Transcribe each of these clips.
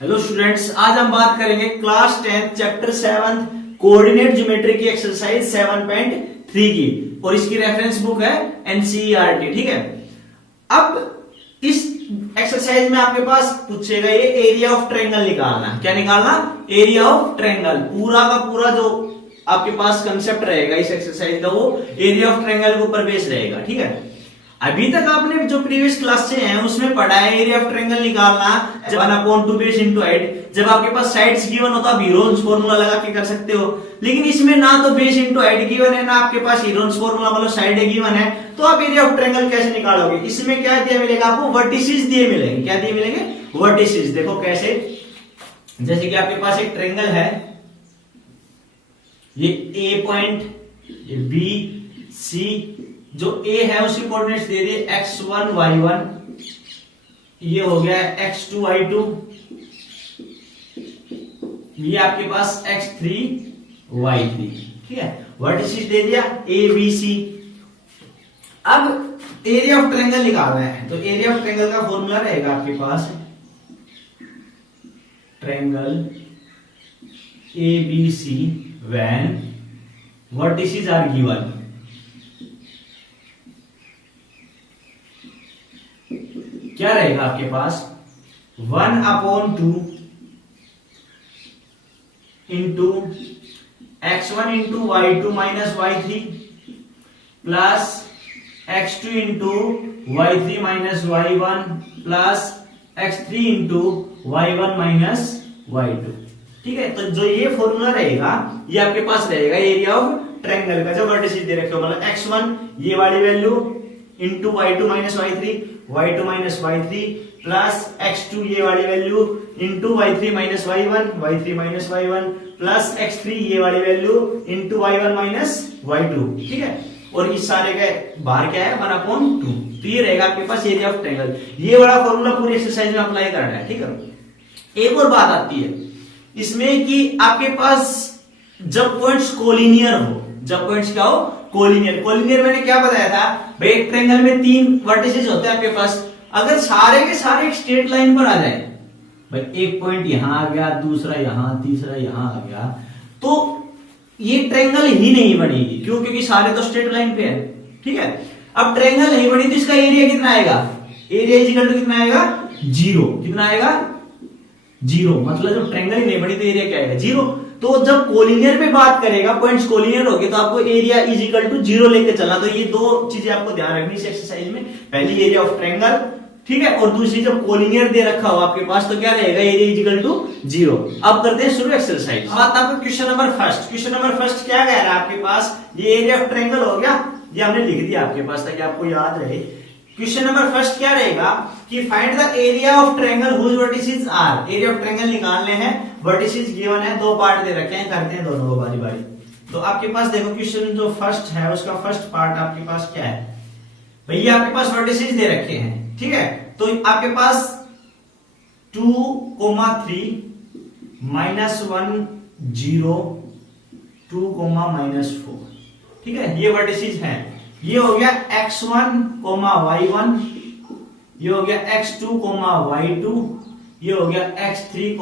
Hello students, आज हम बात करेंगे क्लास 10 चैप्टर 7 कोऑर्डिनेट ज्योमेट्री की एक्सरसाइज 7.3 की, और इसकी रेफरेंस बुक है एनसीईआरटी। ठीक है, अब इस एक्सरसाइज में आपके पास पूछेगा ये एरिया ऑफ ट्रायंगल निकालना। क्या निकालना? Area of triangle. पूरा का पूरा जो आपके पास कंसेप्ट रहेगा इस एक्सरसाइज का, वो एरिया ऑफ ट्रायंगल के ऊपर बेस रहेगा। ठीक है, अभी तक आपने जो प्रीवियस क्लास से हैं उसमें पढ़ा है एरिया ऑफ ट्रायंगल निकालना 1/2 बेस इनटू हाइट। जब आपके पास साइड्स गिवन हो तो आप हीरोन्स फॉर्मूला लगा के कर सकते हो, लेकिन इसमें ना तो बेस इनटू हाइट गिवन है, ना आपके पास हीरोन्स फॉर्मूला मतलब साइड गिवन है, तो आप एरिया ऑफ ट्रायंगल कैसे निकालोगे? इसमें क्या दिया मिलेगा आपको? वर्टिसेस दिए मिलेंगे। क्या दिए मिलेंगे? वर्टिसेस। देखो कैसे, जैसे कि आपके पास एक ट्रायंगल है, ये ए पॉइंट, ये बी सी, जो ए है उसकी कोऑर्डिनेट्स दे दिए x1 y1, ये हो गया x2 y2, ये आपके पास x3 y3। ठीक है, वर्टिसेस दे दिया a b c। अब एरिया ऑफ ट्रायंगल निकालना है, तो एरिया ऑफ ट्रायंगल का फॉर्मूला रहेगा आपके पास triangle ABC when vertices are given। क्या रहेगा आपके पास? 1/2 into x1 into y2 minus y3 plus x2 into y3 minus y1 plus x3 into y1 minus y2। ठीक है, तो जो ये फॉर्मूला रहेगा ये आपके पास रहेगा एरिया ऑफ ट्रायंगल का। जो वर्टिसेस दे रखे हो, मतलब x1 ये वाली value into y2 minus y3, y2 minus y3 plus x2 ये वाली value into y3 minus y1, y3 minus y1 plus x3 ये वाली value into y1 minus y2। ठीक है, और इस सारे का बाहर क्या है? 1/2। तो ये रहेगा आपके पास एरिया ऑफ ट्रायंगल। ये वाला फॉर्मूला पूरी एक्सरसाइज में अप्लाई करना है। ठीक है, एक और बात आती है इसमें कि आपके पास जब पॉइंट्स कोलिनियर हो, जब पॉइंट्स क्या हो? कोलिनियर। कोलिनियर मैंने क्या बताया था भाई? एक ट्रायंगल में 3 वर्टिसेस होते हैं आपके पास, अगर सारे के सारे एक स्ट्रेट लाइन पर आ जाए, भाई एक पॉइंट यहां आ गया, दूसरा यहां, तीसरा यहां आ गया, तो ये ट्रायंगल ही नहीं बनेगी। क्यों? क्योंकि सारे तो स्ट्रेट लाइन पे है। ठीक है, अब ट्रायंगल नहीं बनी तो इसका एरिया कितना आएगा? एरिया इज इक्वल टू कितना आएगा? 0। कितना आएगा? 0। मतलब जब ट्रायंगल ही नहीं बनी तो एरिया क्या आएगा? 0। तो जब कोलिनियर पे बात करेगा, पॉइंट्स कोलिनियर हो गए, तो आपको एरिया इज इक्वल टू 0 लेके चलना। तो ये दो चीजें आपको ध्यान रखनी इस एक्सरसाइज में। पहली एरिया ऑफ ट्रायंगल, ठीक है, और दूसरी जब कोलिनियर दे रखा हो आपके पास तो क्या रहेगा? Area is equal to 0। अब करते हैं शुरू एक्सरसाइज। बात आपको question number first. Question number first क्या कह रहा है आपके पास? ये एरिया ऑफ ट्रायंगल हो गया, ये हमने लिख दिया आपके पास ताकि आपको याद रहे। क्वेश्चन नंबर फर्स्ट क्या रहेगा कि find the area of triangle whose vertices are. Area of triangle निकालने हैं, वर्टिसेस गिवन है, 2 पार्ट दे रखे हैं, करते हैं दोनों को बारी बारी। तो आपके पास देखो क्वेश्चन जो फर्स्ट है उसका फर्स्ट पार्ट आपके पास क्या है? भैया आपके पास वर्टिसेस दे रखे हैं। ठीक है, तो आपके पास 2,3 -1 0 2, -4। ठीक है, ये वर्टिसेस हैं। ये हो गया x1, y1, ये हो गया x2, y2, ये हो गया x3,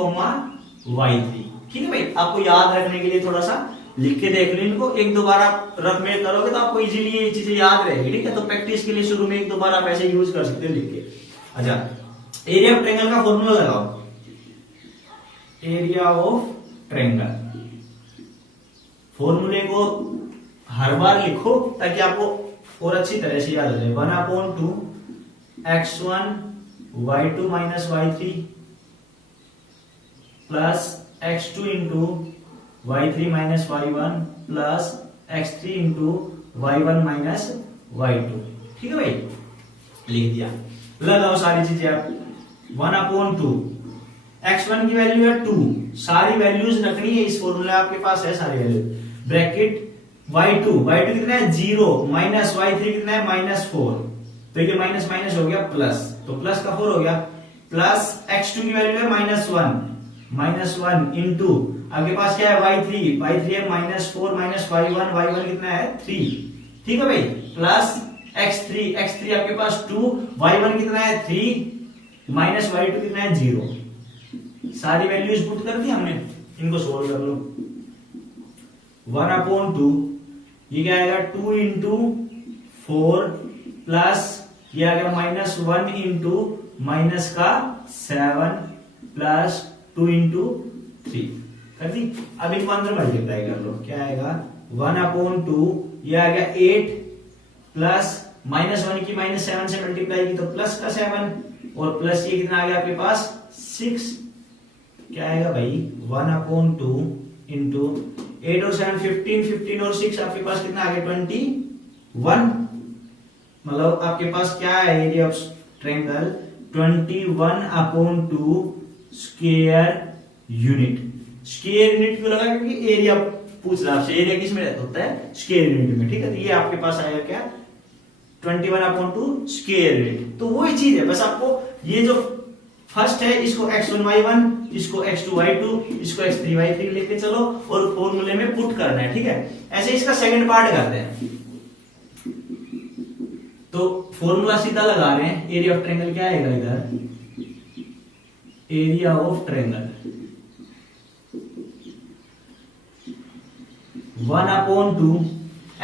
y3। ठीक है भाई, आपको याद रखने के लिए थोड़ा सा लिख के देख लो इनको। एक दो बार आप रफ में करोगे तो आपको इजीली ये चीजें याद रहेगी। ठीक है, तो प्रैक्टिस के लिए शुरू में 1-2 बार आप ऐसे यूज कर सकते हो लिख के। अच्छा, एरिया ऑफ ट्रायंगल का फॉर्मूला लगाओ। एरिया ऑफ ट्रायंगल फॉर्मूले को हर बार लिखो ताकि आपको और अच्छी तरह से याद हो जाए। 1/2 x1 y2 minus y3 plus x2 into y3 minus y1 plus x3 into y1 minus y2। ठीक है भाई, लिख दिया। लगाओ सारी चीजें आप। 1/2 x1 की वैल्यू है 2, सारी वैल्यूज रखनी है इस फॉर्मूला आपके पास है सारी वैल्यू। ब्रैकेट y2 कितना है? 0 माइनस y3 कितना है? -4। तो ये माइनस माइनस हो गया प्लस, तो प्लस का 4 हो गया, प्लस x2 की वैल्यू है -1 इंटू आपके पास क्या है? y3 है -4 माइनस y1 कितना है? 3। ठीक है भाई, प्लस x3 आपके पास 2, y1 कितना है? 3 माइनस y2 कितना है? 0। सारी वैल्यूज पुट कर दी हमने, इनको सोल्व कर लो। 1/2 ये क्या आएगा 2 इंटू 4 प्लस ये आ गया -1 इंटू माइनस का 7 प्लस 2 इंटू 3 कर दी। अब इनको अंदर मल्टीप्लाई कर लो, क्या आएगा 1/2 ये आ गया 8 प्लस -1 की -7 से मल्टीप्लाई की तो प्लस का 7 और प्लस ये कितना आ गया आपके पास 6, क्या आएगा भाई 1/2 इंटू 8 और 7 15, 15 और 6 आपके पास कितना आ गया 21, मतलब आपके पास क्या है area of triangle 21/2 square unit. Square unit क्यों लगा, क्योंकि एरिया पूछ रहा आपसे, एरिया किस में होता है स्क्वायर यूनिट में, ठीक है। तो ये आपके पास आएगा क्या 21/2 स्क्वायर यूनिट। तो वही चीज है, बस आपको ये जो फर्स्ट है इसको x1 y1, इसको x2 y2, इसको x3 y3 लेके चलो और फॉर्मूले में पुट करना है, ठीक है। ऐसे इसका सेकंड पार्ट करते हैं। तो फॉर्मूला सीधा लगा रहे हैं, एरिया ऑफ ट्रायंगल क्या आएगा इधर, एरिया ऑफ ट्रायंगल 1/2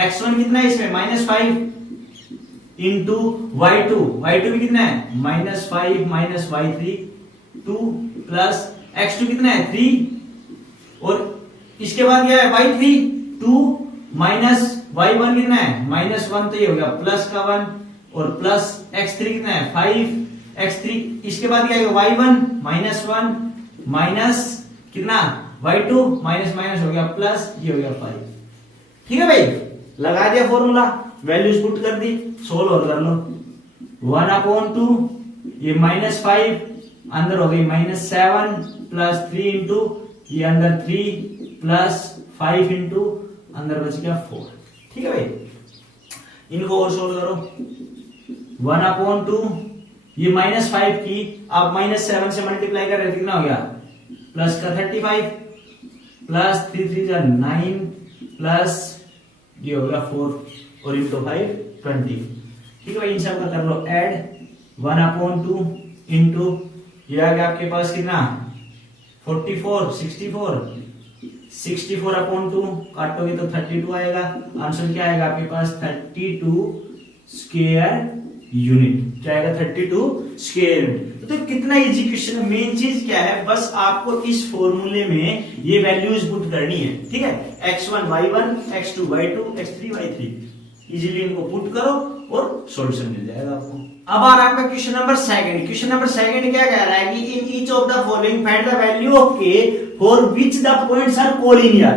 x1 कितना है इसमें -5 इंटू y2 भी कितना है -5 माइनस y3 2 प्लस x2 कितना है 3 और इसके बाद क्या है y3 2 माइनस y1 कितना है -1, तो ये हो गया प्लस का 1 और प्लस x3 कितना है 5 x3, इसके बाद क्या आएगा y1 -1 माइनस कितना y2 माइनस हो गया प्लस, ये हो गया 5, ठीक है भाई। लगा दिया फॉर्मूला, वैल्यूज पुट कर दी, सोल्व और कर लो। 1/2 ये -5 अंदर हो गई -7 प्लस 3 इंटू ये अंदर 3 प्लस 5 इंटू अंदर बच गया 4, ठीक है भाई। इनको और सोल्व करो। 1/2 ये -5 की आप -7 से मल्टीप्लाई कर रहे थे, कितना हो गया प्लस का 35 प्लस 3 3 जा 9 प्लस ये हो गया 4 और इंटू 5 20, ठीक है भाई। इन सब का कर लो ऐड। 1/2 इंटू ये आ गया आपके पास कितना 44 64/2 काटोगे तो 32 आएगा। आंसर क्या आएगा आपके पास 32 स्क्वायर यूनिट, क्या आएगा 32 स्क्वायर यूनिट। तो कितना इजी क्वेश्चन है, मेन चीज क्या है, बस आपको इस फॉर्मूले में ये वैल्यूज पुट करनी है, ठीक है। x1 y1, x2 y2, x3 y3 easily इनको पुट करो और सॉल्यूशन मिल जाएगा आपको। अब आ रहा है आपका question number second. Question number second क्या कह रहा है कि in each of the following find the value of k for which the points are collinear,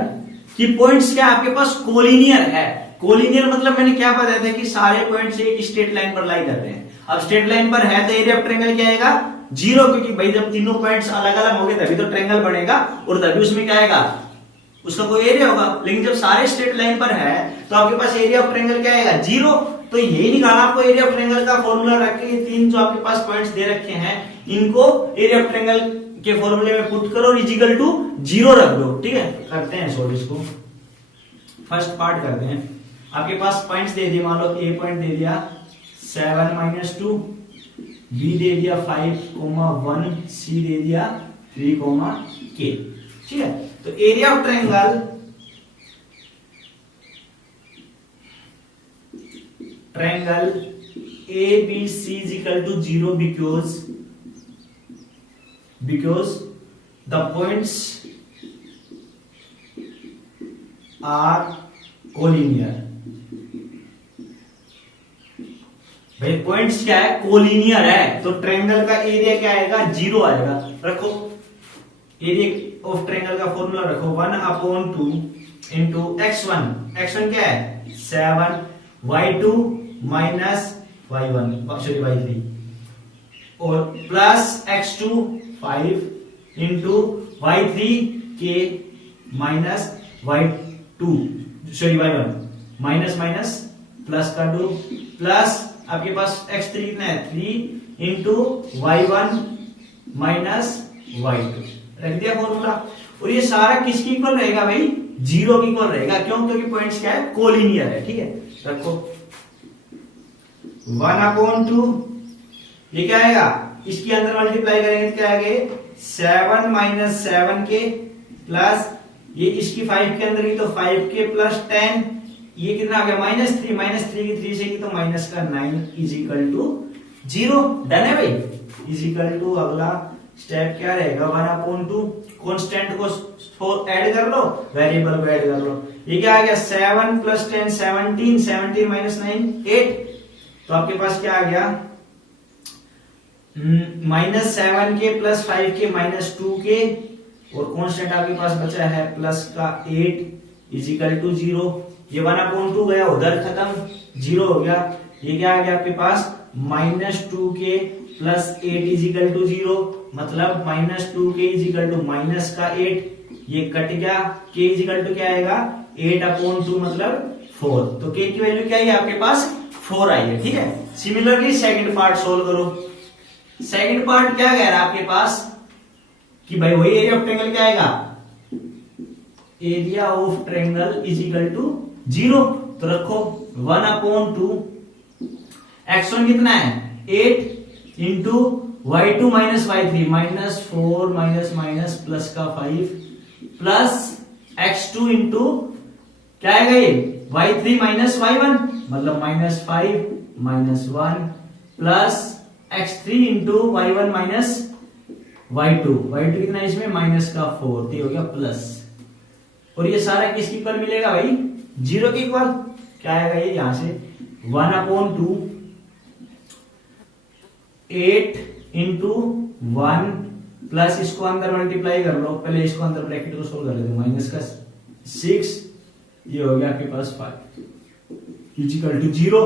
कि पॉइंट्स क्या आपके पास कोलिनियर है। कोलिनियर मतलब मैंने क्या बताया था कि सारे पॉइंट्स एक स्ट्रेट लाइन पर लाई कर रहे हैं। अब स्ट्रेट लाइन पर है तो एरिया ऑफ ट्रायंगल क्या आएगा 0, क्योंकि भाई जब तीनों पॉइंट्स अलग अलग होंगे तभी तो ट्रायंगल बनेगा और तभी उसमें क्या आएगा उसका कोई एरिया होगा। लेकिन जब सारे स्ट्रेट लाइन पर है तो आपके पास एरिया ऑफ ट्रायंगल क्या आएगा 0। तो यही निकालना आपको एरिया ऑफ ट्रायंगल का फॉर्मूला रख के, ये तीन जो आपके पास पॉइंट्स दे रखे हैं इनको एरिया ऑफ ट्रायंगल के फॉर्मूले में पुट करो और इजिकल टू 0 रख दो, ठीक है। करते हैं सॉल्व इसको। फर्स्ट पार्ट करते हैं। आपके पास पॉइंट्स दे दिए, मान लो ए पॉइंट दे दिया 7 - 2, बी दे दिया 5, 1, सी दे दिया 3, k, ठीक है। तो area of triangle ABC is equal to 0 because the points are collinear। भाई पॉइंट्स क्या है कोलिनियर है, तो ट्रायंगल का एरिया क्या आएगा 0 आएगा। रखो एरिया ऑफ ट्रायंगल का फॉर्मूला रखो 1/2 इंटू x1 क्या है 7, y2 माइनस y3 और प्लस x2 5 इंटू y3 के माइनस y1 माइनस प्लस का 2 प्लस आपके पास x3 कितना है 3 इंटू y1 माइनस y2, रख दिया फॉर्मूला। और ये सारा किसकी इक्वल रहेगा भाई 0 की इक्वल रहेगा, क्यों, क्योंकि पॉइंट्स क्या है कोलिनियर है, ठीक है। रखो 1/2 ये क्या आएगा, इसके अंदर मल्टीप्लाई करेंगे तो क्या आएगा 7 माइनस 7 के प्लस ये इसकी 5 के अंदर की तो 5 के प्लस 10, ये कितना आ गया -3, -3 की 3 से की तो माइनस का 9 इज इक्वल टू 0। डन है भाई। इज इक्वल टू अगला स्टेप क्या रहेगा 1/2, कांस्टेंट को ऐड कर लो, वेरिएबल को ऐड कर लो। ये क्या आ गया 7 प्लस 10 17, 17 माइनस 9 8, तो आपके पास क्या आ गया -7 के प्लस 5 के -2 के, और कांस्टेंट आपके पास बचा है प्लस का 8 इज इक्वल टू 0। ये 1/2 गया उधर, खत्म, 0 हो गया। ये क्या आ गया आपके पास -2 के प्लस 8 इज इक्वल टू 0, मतलब -2 के इज इक्वल टू माइनस का 8, ये कट गया। के इज इक्वल टू क्या आएगा 8/2 मतलब 4, तो के की वैल्यू क्या है आपके पास 4 आई है। ठीक है। सिमिलरली सेकंड पार्ट सोल्व करो। सेकंड पार्ट क्या कह रहा है आपके पास कि भाई वही एरिया ऑफ ट्रायंगल क्या आएगा, area of triangle is equal to 0, तो रखो 1/2 x1 कितना है 8 into y2 minus y3 -4 minus plus का 5 प्लस x2 इंटू क्या आएगा ये y3 माइनस y1 मतलब -5 -1 plus x3 into y1 minus y2 कितना है इसमें माइनस का 4, तो ये हो गया प्लस, और ये सारा किसके इक्वल मिलेगा भाई 0 के इक्वल। क्या आएगा ये यहां से 1/2 8 इंटू 1 प्लस इसको अंदर मल्टीप्लाई कर लो, पहले इसको अंदर ब्रैकेट को सोल्व कर लेते माइनस का 6, ये हो गया आपके पास 5 is equal to 0।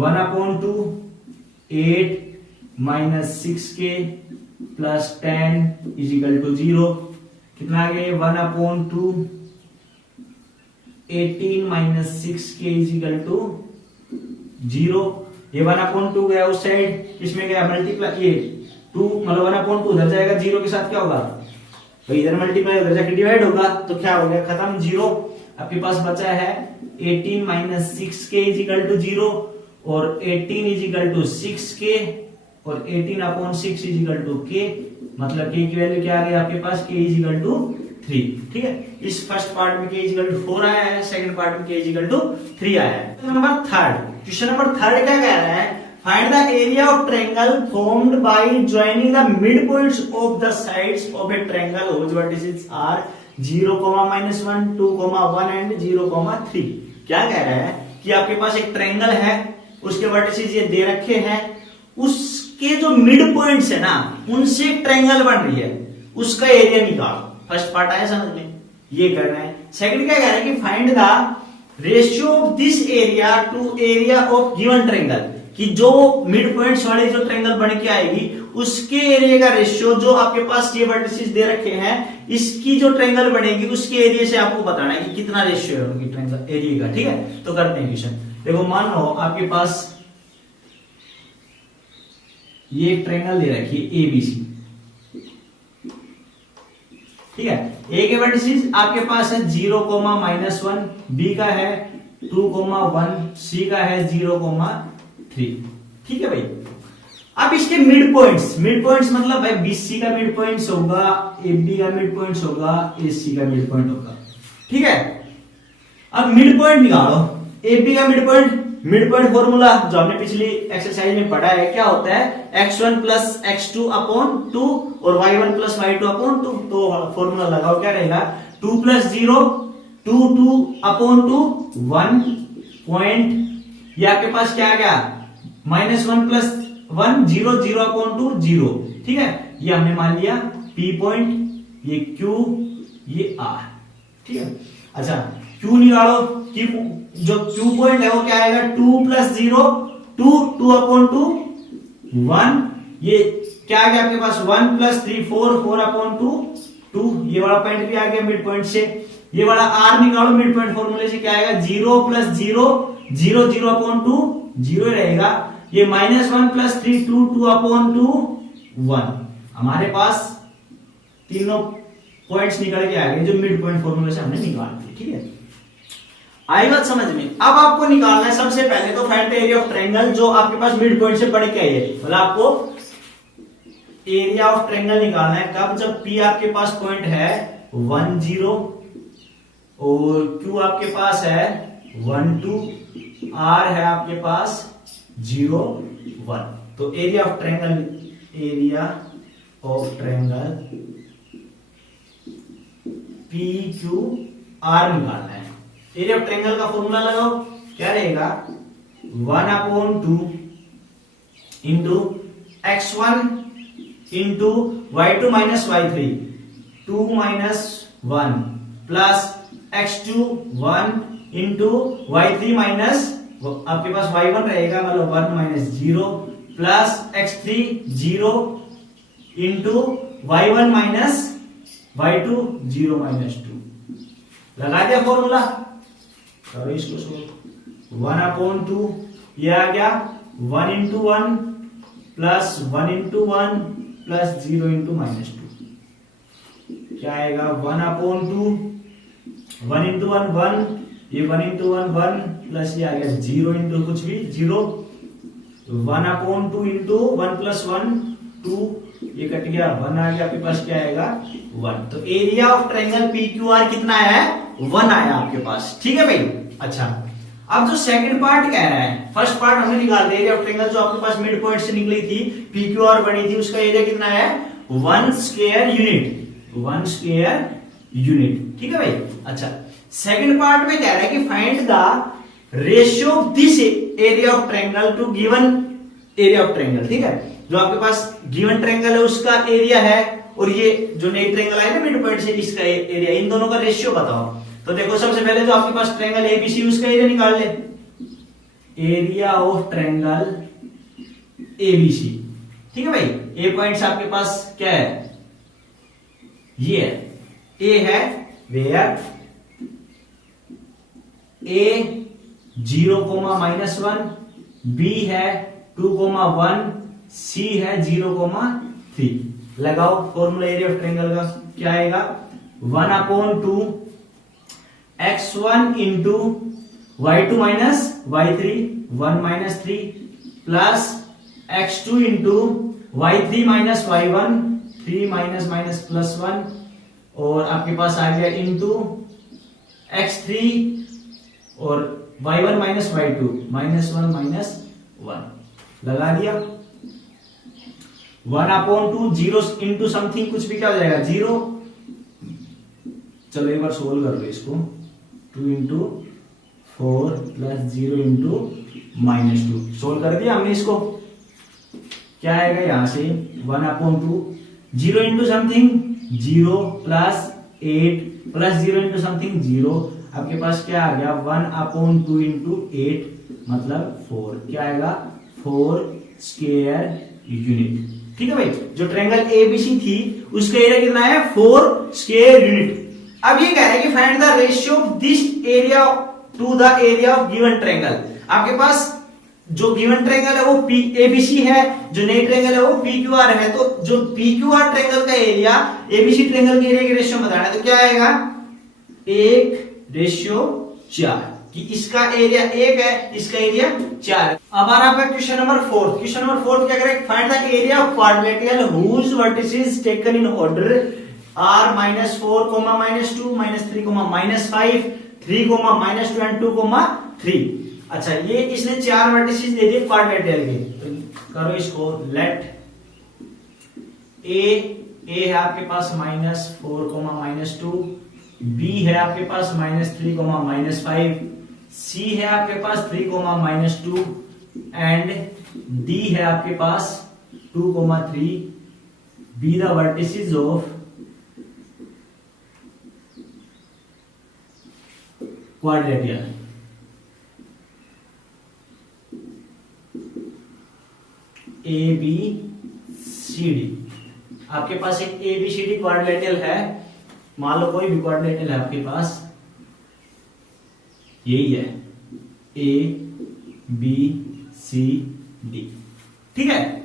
1/2 8 minus 6k plus 10 is equal to 0, कितना आ गया 1/2 18 minus 6k is equal to 0। ये 1/2 गया उस साइड, इसमें गया मल्टीप्लाई, ये 2 मतलब 1/2 उधर जाएगा, 0 के साथ क्या होगा तो इधर मल्टीप्लाई उधर जाके डिवाइड होगा, तो क्या हो गया खत्म 0। आपके पास बचा है 18 minus 6k is equal to 0, और 18 इज इक्वल टू 6k, और 18/6 इज इक्वल टू k, मतलब k की वैल्यू क्या आ गई आपके पास k इज इक्वल टू 3। ठीक है। इस फर्स्ट पार्ट में k इज इक्वल टू 4 आया है, सेकंड पार्ट में k इज इक्वल टू 3 आया है। Number third, question number third क्या कह रहा है, find the area of triangle formed by joining the mid points of the sides of A triangle which vertices are 0, -1, 2, 1 and 0, 3। क्या कह रहा है कि आपके पास एक ट्रायंगल है, उसके वर्टिसेस ये दे रखे हैं, उसके जो मिड पॉइंट्स है ना उनसे एक ट्रायंगल बन रही है, उसका एरिया निकालो। फर्स्ट पार्ट आया समझ में, ये कर रहे हैं। सेकंड क्या कह रहा है कि find the ratio of this area to area of given triangle, कि जो मिड पॉइंट्स वाले जो ट्रायंगल बन के आएगी उसके एरिया का रेशियो, जो आपके पास ये वर्टिसेस दे रखे हैं, इसकी जो ट्रायंगल बनेगी उसके एरिया से आपको बताना है कि कितना रेशियो है उनकी ट्रायंगल एरिया का। ठीक है। तो करते हैं क्वेश्चन। देखो मान लो आपके पास ये एक ट्रायंगल दे रखी है ABC, ठीक है। ए के वर्टिसेस आपके पास है 0, -1, बी का है 2, 1, सी का है 0, 3। ठीक है भाई। अब इसके मिड पॉइंट्स मतलब भाई BC का मिड पॉइंट्स होगा, AB का मिड पॉइंट्स होगा, AC का मिड पॉइंट होगा। ठीक है। अब मिड पॉइंट निकालो। AB का मिड पॉइंट फॉर्मूला जो हमने पिछली एक्सरसाइज में पढ़ा है, क्या होता है x1 प्लस x2 अपॉन 2 और y1 प्लस y2 अपॉन 2। तो फॉर्मूला लगाओ, क्या रहेगा 2 प्लस 0 2 2 अपॉन 2 1 पॉइंट, ये आपके पास क्या आ गया -1 प्लस 1 0 0 अपॉन 2 0। ठीक है। ये हमने मान लिया P पॉइंट, ये Q, ये R। ठीक है। अच्छा Q निकालो, जो Q पॉइंट है वो क्या आएगा 2 प्लस 0 2 2 अपॉन 2 1, ये क्या आ गया आपके पास 1 प्लस 3 4 4 अपॉन 2 2, ये वाला पॉइंट भी आ गया मिड पॉइंट से। ये वाला R निकालो मिड पॉइंट फॉर्मूले से, क्या आएगा 0 प्लस 0 0 0 अपॉन 2 0 रहेगा। ये -1 प्लस 3 2 2 अपॉन 2 1। हमारे पास तीनों पॉइंट्स निकल के आ गए जो मिड पॉइंट फॉर्मूले से हमने निकाल दिए। ठीक है। आई बात समझ में। अब आपको निकालना है सबसे पहले तो find the area of triangle जो आपके पास मिड पॉइंट से बढ़ के आई है, मतलब आपको एरिया ऑफ ट्रायंगल निकालना है कब, जब P आपके पास पॉइंट है 1 0 और Q आपके पास है 1 2, R है आपके पास 0 1। तो एरिया ऑफ ट्रायंगल PQR निकालना है। एरिया ऑफ ट्रायंगल का फॉर्मूला लगाओ, क्या रहेगा 1/2 into x1 into y2 minus y3 2 minus 1 plus x2 1 into y3 minus आपके पास y1 रहेगा मतलब 1 minus 0 plus x3 0 into y1 minus y2 0 minus 2। लगा दिया फॉर्मूला, करो इसको सोल्व। 1/2 ये आ गया 1 into 1 plus 1 into 1 plus 0 into minus 2, क्या आएगा 1/2 1 इंटू 1 1, ये 1 इंटू 1 1 प्लस ये आ गया 0 इंटू कुछ भी 0, 1/2 इंटू 1 प्लस 1 2, ये कट गया 1 आ गया, आपके पास क्या आएगा 1। तो एरिया ऑफ ट्रायंगल PQR कितना है 1 आया आपके पास, ठीक है भाई। अच्छा, अब जो सेकंड पार्ट कह रहा है, फर्स्ट पार्ट हमने निकाल दिया एरिया ऑफ ट्रायंगल जो आपके पास मिड पॉइंट से निकली थी PQR बनी थी, उसका एरिया कितना है 1 स्क्वायर यूनिट, 1 स्क्वायर यूनिट, ठीक है भाई। अच्छा, सेकंड पार्ट में कह रहा है कि find the ratio of this area of triangle to given area of triangle, ठीक है। जो आपके पास गिवन ट्रायंगल है उसका एरिया है और ये जो नई ट्रायंगल है ना मिड पॉइंट से इसका एरिया, इन दोनों का रेशियो बताओ। तो देखो सबसे पहले जो आपके पास ट्रायंगल एबीसी उसका एरिया निकाल ले, एरिया ऑफ ट्रायंगल एबीसी, ठीक है भाई। ए पॉइंट्स आपके पास क्या है, ये है, ए है वेयर ए 0,-1, बी है 2,1, सी है 0,3। लगाओ फॉर्मूला एरिया ऑफ ट्रायंगल का, क्या आएगा 1/2 x1 into y2 minus y3 1 minus 3 plus x2 into y3 minus y1 3 minus minus plus 1 और आपके पास आ गया इंटू x3 और y1 minus y2 minus 1 minus 1। लगा दिया 1/2 0 इंटू समथिंग कुछ भी क्या हो जाएगा 0। चलो एक बार सोल्व कर लो इसको, 2 into 4 plus 0 into minus 2। Solve कर दिया हमने इसको, क्या आएगा यहां से 1/2 0 into something 0 plus 8 plus 0 into something 0। आपके पास क्या आ गया 1/2 इंटू 8 मतलब 4, क्या आएगा 4 स्क्वायर यूनिट, ठीक है भाई। जो ट्रायंगल एबीसी थी उसका एरिया कितना है 4 स्क्वायर यूनिट। अब ये कह रहे हैं कि find the ratio of this area to the area of given triangle. आपके पास जो गिवन ट्रायंगल है वो एबीसी है, जो नई ट्रायंगल है वो PQR है। तो जो PQR ट्रायंगल का एरिया एबीसी ट्रायंगल के एरिया की रेशियो बताना है, तो क्या आएगा 1/4 कि इसका एरिया 1 है, इसका एरिया 4 है। अब आ रहा है क्वेश्चन नंबर 4। क्वेश्चन नंबर 4 क्या करें, find the area of quadrilateral whose vertices taken in order r -4, -2, -3, -5, 3, -2 and 2, 3। अच्छा, ये इसने 4 वर्टिसेस दे दिए क्वाड्रिलेटरल के, तो करो इसको लेट ए है आपके पास -4, -2, बी है आपके पास -3, -5, सी है आपके पास 3, -2 एंड डी है आपके पास 2, 3। Be the vertices of quadrilateral. A B C D, आपके पास एक A B C D quadrilateral है, मान लो कोई भी क्वाड्रिलेटरल है आपके पास, यही है ए बी सी डी, ठीक है।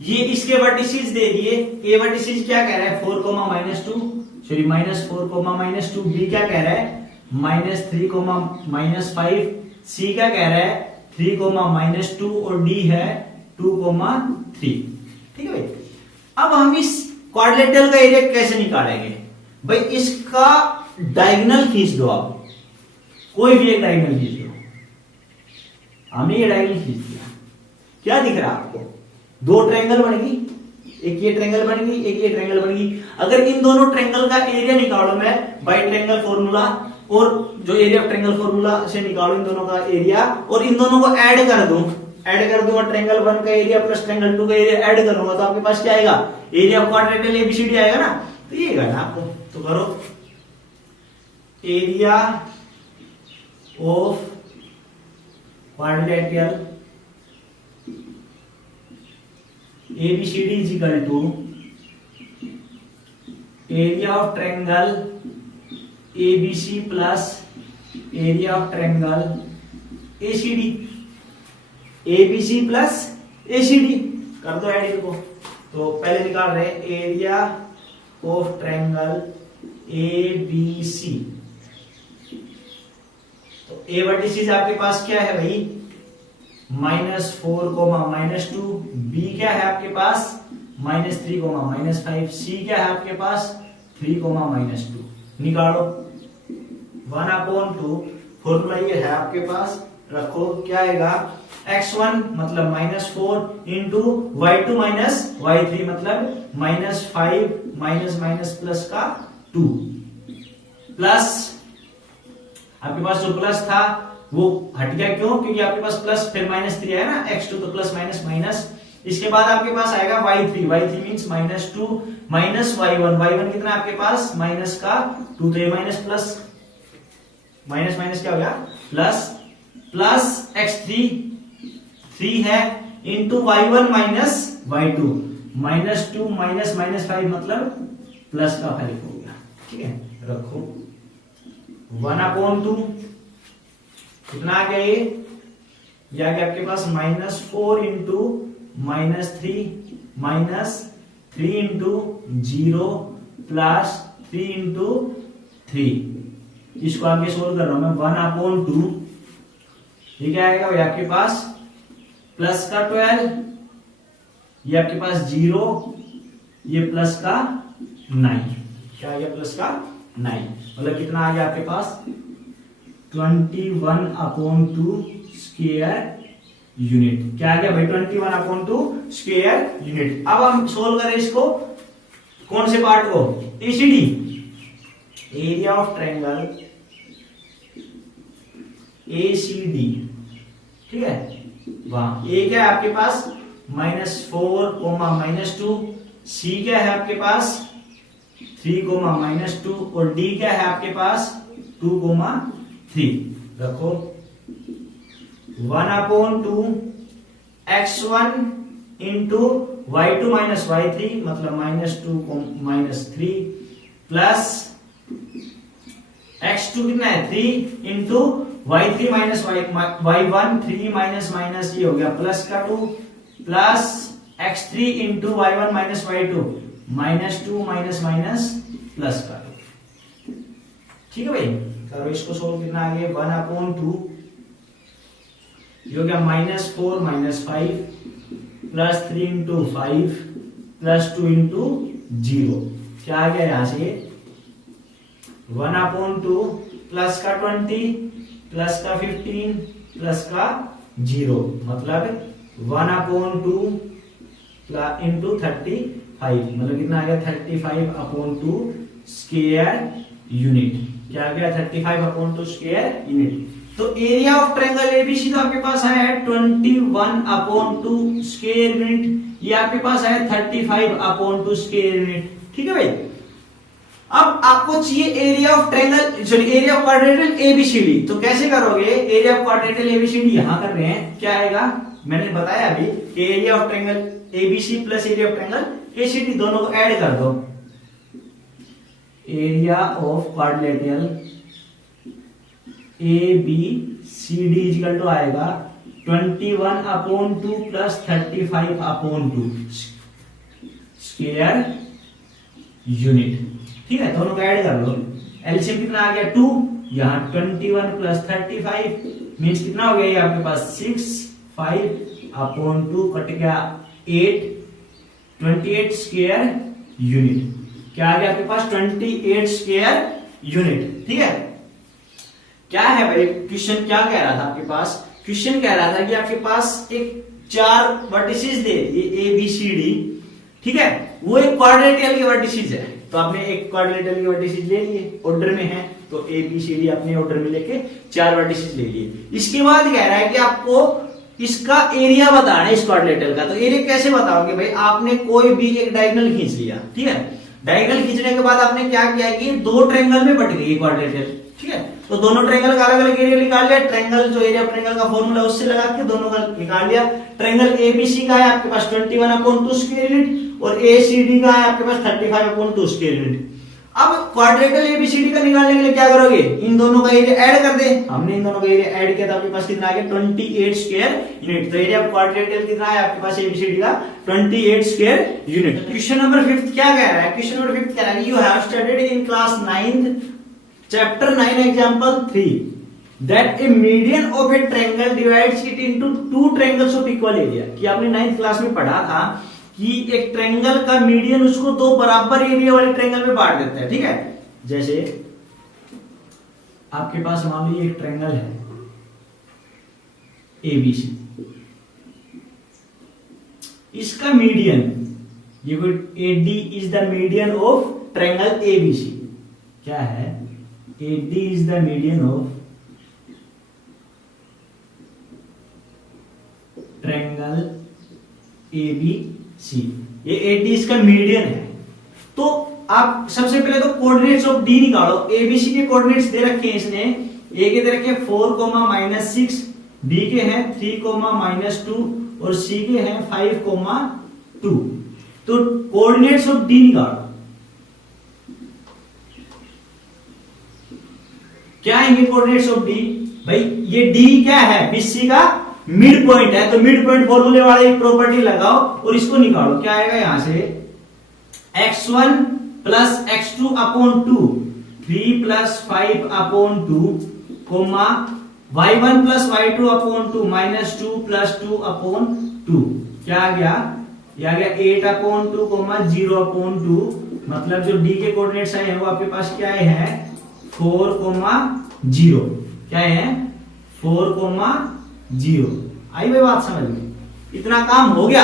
ये इसके वर्टिसेस दे दिए, ए वर्टिसेस क्या कह रहा है 4, -2 सॉरी -4, -2। बी क्या कह रहा है -3, -5। सी क्या कह रहा है 3, -2 और डी है 2, 3, ठीक है भाई। अब हम इस क्वाड्रिलेटरल का एरिया कैसे निकालेंगे? भाई इसका डायगोनल खींच दो, आप कोई भी एक डायगोनल खींच दो। हमने ये डायगोनल खींच दिया, क्या दिख रहा है आपको? दो ट्रायंगल बन गई, एक ये ट्रायंगल बन गई, एक ये ट्रायंगल बन गई। अगर इन दोनों ट्रायंगल का एरिया निकालो मैं बाय ट्रायंगल फॉर्मूला, और जो एरिया ऑफ ट्रायंगल फॉर्मूला से निकालो इन दोनों का एरिया, और इन दोनों को ऐड कर दूं, ट्रायंगल 1 का एरिया प्लस ट्रायंगल 2 का एरिया ऐड करूंगा तो आपके पास क्या आएगा? एरिया ऑफ क्वाड्रिलेटरल एबीसीडी आएगा ना। तो ये करना आपको, तो करो area of quadrilateral ABCD is equal to area of triangle ABC plus area of triangle ACD. ABC plus ACD कर दो ऐड इनको। तो पहले निकाल रहे हैं एरिया ऑफ ट्रायंगल एबीसी। तो ए वर्टिसेस आपके पास क्या है भाई? -4, -2। बी क्या है आपके पास? -3, -5। सी क्या है आपके पास? 3, -2। निकालो 1/2। फॉर्मूला ये है आपके पास, रखो। क्या आएगा? x1 मतलब -4 इंटू y2 माइनस y3 मतलब -5 माइनस प्लस का 2 प्लस आपके पास जो प्लस था वो हट गया। क्यों? क्योंकि आपके पास प्लस फिर -3 है ना, x2 तो प्लस माइनस। इसके बाद आपके पास आएगा y3 मींस -2 माइनस y1 कितना है आपके पास? माइनस का 2, तो ये माइनस प्लस माइनस क्या हो गया? प्लस x3 3 है इंटू y1 माइनस y2 -2 -5 मतलब प्लस का 5 हो गया। ठीक है, रखो 1/2 कितना आ गया? ये आ गया आपके पास -4 इंटू -3 इंटू 0 प्लस 3 इंटू 3। इसको आगे सोल्व कर रहा हूं मैं। 1/2 ये क्या आएगा भाई आपके पास? प्लस का 12, ये आपके पास 0, ये प्लस का 9। क्या आ गया? प्लस का 9 मतलब कितना आ गया आपके पास? 21/2 स्क्वायर यूनिट। क्या आ गया भाई? 21/2 स्क्वायर यूनिट। अब हम सोल्व करें इसको, कौन से पार्ट को? ACD, area of triangle ACD. ठीक है, वहां ए क्या है आपके पास? -4, -2। सी क्या है आपके पास? 3, -2। और डी क्या है आपके पास? 2, 3। रखो 1/2 x1 into y2 minus y3 मतलब -2 -3 प्लस x2 कितना है? 3 into y3 minus y1 3 minus ये हो गया प्लस का 2 plus x3 into y1 minus y2 -2 minus plus का 2। ठीक है भाई, करो इसको सोल्व। कितना आ गया? 1/2 ये हो गया -4 -5 प्लस 3 इंटू 5 प्लस 2 इंटू 0। क्या आ गया यहां से? 1/2 प्लस का 20 प्लस का 15 प्लस का 0 मतलब 1/2 इंटू 35 मतलब कितना आ गया? 35/2 स्क्वायर यूनिट। क्या आ गया? 35/2 स्क्वायर यूनिट। तो एरिया ऑफ ट्रायंगल एबीसी तो आपके पास आया है 21/2 स्क्वायर यूनिट, ये आपके पास आया 35/2 स्क्वायर यूनिट। ठीक है भाई, अब आपको चाहिए area of triangle sorry area of quadrilateral ABCD. तो कैसे करोगे? एरिया ऑफ क्वाड्रिलेटरल एबीसीडी यहां कर रहे हैं, क्या आएगा? मैंने बताया अभी area of triangle ABC plus area of triangle ACD दोनों को ऐड कर दो। Area of quadrilateral ABCD equal to आएगा 21/2 प्लस 35/2 स्क्वायर यूनिट। ठीक है, दोनों को ऐड कर लो। एलसीएम कितना आ गया? 2। यहां 21 प्लस 35 मीन्स कितना हो गया? ये आपके पास 6 5/2 कट गया 8 28 स्क्वायर यूनिट। क्या आ गया आपके पास? 28 स्क्वायर यूनिट। ठीक है, क्या है भाई क्वेश्चन क्या कह रहा था आपके पास? क्वेश्चन कह रहा था कि आपके पास एक 4 वर्टिसेस दे दिए ए बी सी डी, ठीक है, वो एक क्वाड्रेटियल के वर्टिसेस है। तो आपने एक क्वाड्रेटियल के वर्टिसेस ले लिए, ऑर्डर में है, तो ए बी सी डी अपने ऑर्डर में लेके 4 वर्टिसेस ले लिए। इसके बाद कह रहा है कि आपको इसका एरिया बताना है इस क्वाड्रेटियल का। तो एरिया कैसे बताओगे भाई? आपने कोई भी एक डायगोनल खींच लिया, ठीक है, डायगोनल खींचने के बाद आपने क्या किया कि 2 ट्रायंगल में बट गई क्वाड्रेटियल, ठीक है, तो दोनों ट्रायंगल का अलग अलग एरिया निकाल लिया। ट्रायंगल जो एरिया ट्रायंगल का फॉर्मूला उससे लगा के दोनों का निकाल लिया। ट्रायंगल एबीसी का है आपके पास 21/2 स्क्वायर यूनिट और एसीडी का है आपके पास 35/2 स्क्वायर यूनिट। अब क्वाड्रेटियल एबीसीडी का निकालने के लिए क्या करोगे? इन दोनों का एरिया ऐड कर दे। हमने इन दोनों का एरिया ऐड किया तो आपके पास कितना आ गया? 28 स्क्वायर यूनिट। तो एरिया क्वाड्रेटियल कितना है आपके पास एबीसीडी का? 28 स्क्वायर यूनिट। क्वेश्चन नंबर 5 क्या कह रहा है? क्वेश्चन नंबर 5 कह रहा है you have studied in class 9 chapter 9 example 3 that a median of a triangle divides it into 2 triangles of equal area। कि आपने 9th क्लास में पढ़ा था कि एक ट्रायंगल का मीडियन उसको 2 बराबर एरिया वाले ट्रायंगल में बांट देता है, ठीक है। जैसे आपके पास मान लीजिए एक ट्रायंगल है एबीसी, इसका मीडियन, ये AD is the median of triangle ABC. क्या है? AD is the median of triangle ABC. ये एडी इसका मीडियन है। तो आप सबसे पहले तो कोऑर्डिनेट्स ऑफ डी निकालो। एबीसी के कोऑर्डिनेट्स दे रखे हैं इसने, ए के दे रखे 4,-6, बी के हैं 3,-2 और सी के हैं 5,2। तो कोऑर्डिनेट्स ऑफ डी निकालो। क्या है कोऑर्डिनेट्स ऑफ डी? भाई ये डी क्या है? बीसी का मिड पॉइंट है, तो मिड पॉइंट फॉर्मूले वाली प्रॉपर्टी लगाओ और इसको निकालो। क्या आएगा यहां से? x1 plus x2/2, 3 plus 5/2, y1 plus y2/2, -2 plus 2/2। क्या आ गया? ये आ गया 8/2, 0/2। मतलब जो डी के कोऑर्डिनेट्स आए हैं वो आपके पास क्या है? 4,0। क्या है? 4,0। आई भाई बात समझ में? इतना काम हो गया।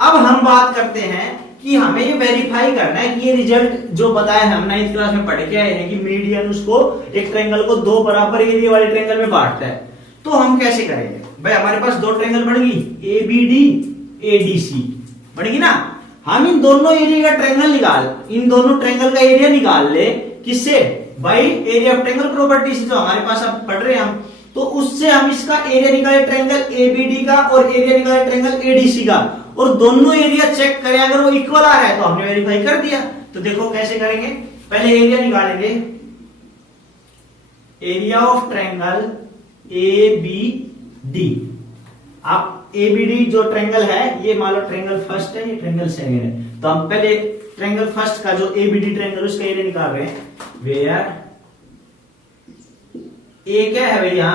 अब हम बात करते हैं कि हमें ये वेरीफाई करना है कि ये रिजल्ट जो बताया हम 9th क्लास में पढ़े क्या है कि मीडियन उसको एक ट्रायंगल को 2 बराबर एरिया वाले ट्रायंगल में बांटता है। तो हम कैसे करेंगे भाई? हमारे पास 2 ट्रायंगल बन गई, एबीडी एडीसी बनेगी ना। हम इन दोनों एरिया का ट्रायंगल निकाल, इन दोनों ट्रायंगल का एरिया निकाल ले। किससे? भाई एरिया ऑफ ट्रायंगल प्रॉपर्टी से जो हमारे पास अब पढ़ रहे हैं हम, तो उससे हम इसका एरिया निकाले ट्रायंगल एबीडी का और एरिया निकाले ट्रायंगल एडीसी का, और दोनों एरिया चेक करें, अगर वो इक्वल आ रहा है तो हमने वेरीफाई कर दिया। तो देखो कैसे करेंगे? पहले एरिया निकालेंगे, एरिया ऑफ ट्रायंगल एबीडी। आप एबीडी जो ट्रायंगल है, ये मान लो ट्रायंगल फर्स्ट है, ये ट्रायंगल सेकंड है, तो हम पहले ट्रायंगल फर्स्ट का जो एबीडी ट्रायंगल उसका एरिया निकाल रहे हैं। वेयर ए क्या है भैया?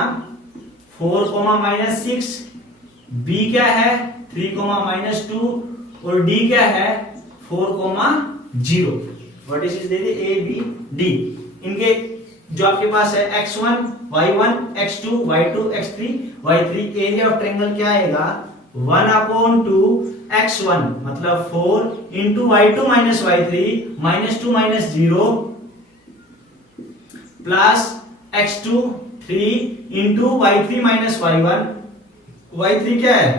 4,-6, बी क्या है? 3,-2 और डी क्या है? 4,0। वर्टिसेस दे दे ए बी डी। इनके जो आपके पास है x1, y1, x2, y2, x3, y3। Area of triangle क्या आएगा? 1/2 x1 मतलब 4 into y2 minus y3 -2 -0 plus x2 3 into y3 minus y1। y3 क्या है?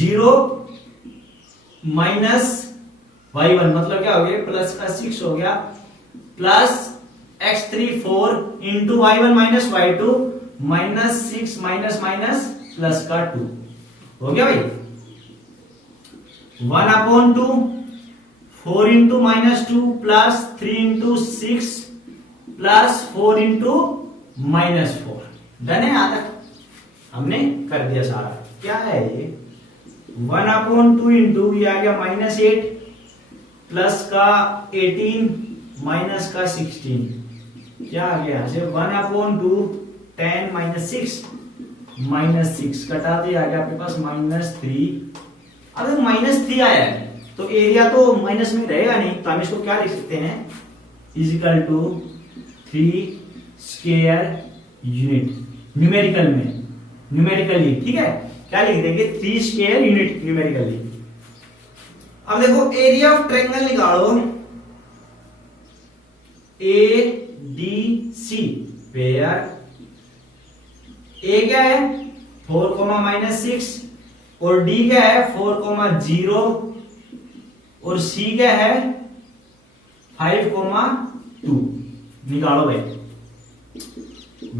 0 माइनस y1 मतलब क्या हो गया? प्लस का 6 हो गया, plus x3 4 into y1 minus y2 -6 minus plus का 2 हो गया भाई। 1/2 4 into -2 plus 3 into 6 plus 4 into -4। Done है? यहां तक हमने कर दिया सारा। क्या है ये? 1/2 इंटू ये आ गया -8 प्लस का 18 माइनस का 16। क्या आ गया? 1/2 10 -6 -6 कटा दिया, आ गया आपके पास -3। अगर -3 आया है तो तो एरिया तो माइनस में रहेगा नहीं, तो हम इसको क्या लिख सकते हैं, equal to 3 square unit numerically, ठीक है, क्या लिख देंगे 3 स्क्वायर यूनिट न्यूमेरिकली। अब देखो एरिया ऑफ ट्रायंगल निकालो ADC, वेयर ए क्या है 4,-6 और डी क्या है 4,0 और सी क्या है 5,2। निकालो भाई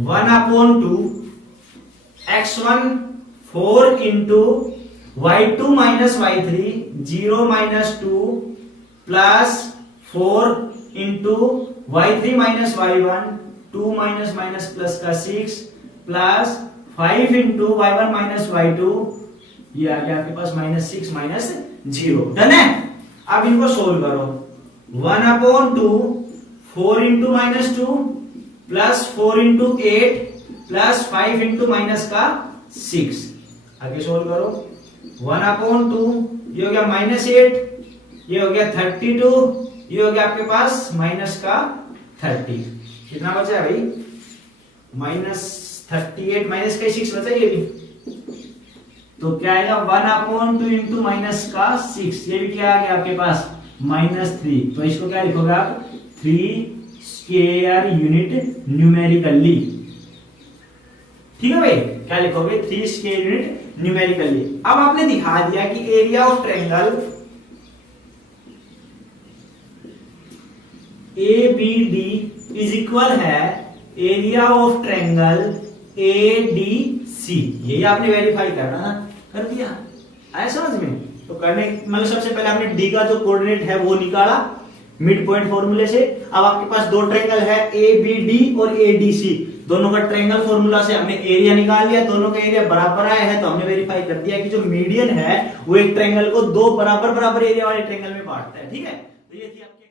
1/2 x1 4 into y2 minus y3 0 minus 2 plus 4 into y3 minus y1 2 minus minus plus का 6 plus 5 into y1 minus y2, ये आ गया आपके पास -6 माइनस 0। डन है। अब इनको सोल्व करो 1/2 4 into -2 plus 4 into 8 plus 5 into minus का 6। आगे सोल्व करो 1/2 ये हो गया -8, ये हो गया 32, ये हो गया आपके पास माइनस का 30। कितना बचा है भाई -38 माइनस का 6 बचा ये भी, तो क्या आएगा 1/2 इंटू माइनस का 6, ये भी क्या आ गया आपके पास -3। तो इसको क्या लिखोगे आप 3 स्क्वायर यूनिट न्यूमेरिकली, ठीक है भाई, क्या लिखोगे 3 स्क्वायर यूनिट न्यूमेरिकली। अब आपने दिखा दिया कि area of triangle ABD is equal है एरिया ऑफ ट्रायंगल ADC। यही आपने वेरीफाई करना ना, कर दिया, आया समझ में। तो करने मतलब सबसे पहले आपने डी का जो कोऑर्डिनेट है वो निकाला मिड पॉइंट फॉर्मूले से। अब आपके पास दो ट्रायंगल है ABD और ADC, दोनों का ट्रायंगल फॉर्मूला से हमने एरिया निकाल लिया, दोनों का एरिया बराबर आया है, तो हमने वेरीफाई कर दिया कि जो मीडियन है वो एक ट्रायंगल को दो बराबर एरिया वाले ट्रायंगल में बांटता है, ठीक है। तो ये थी आपकी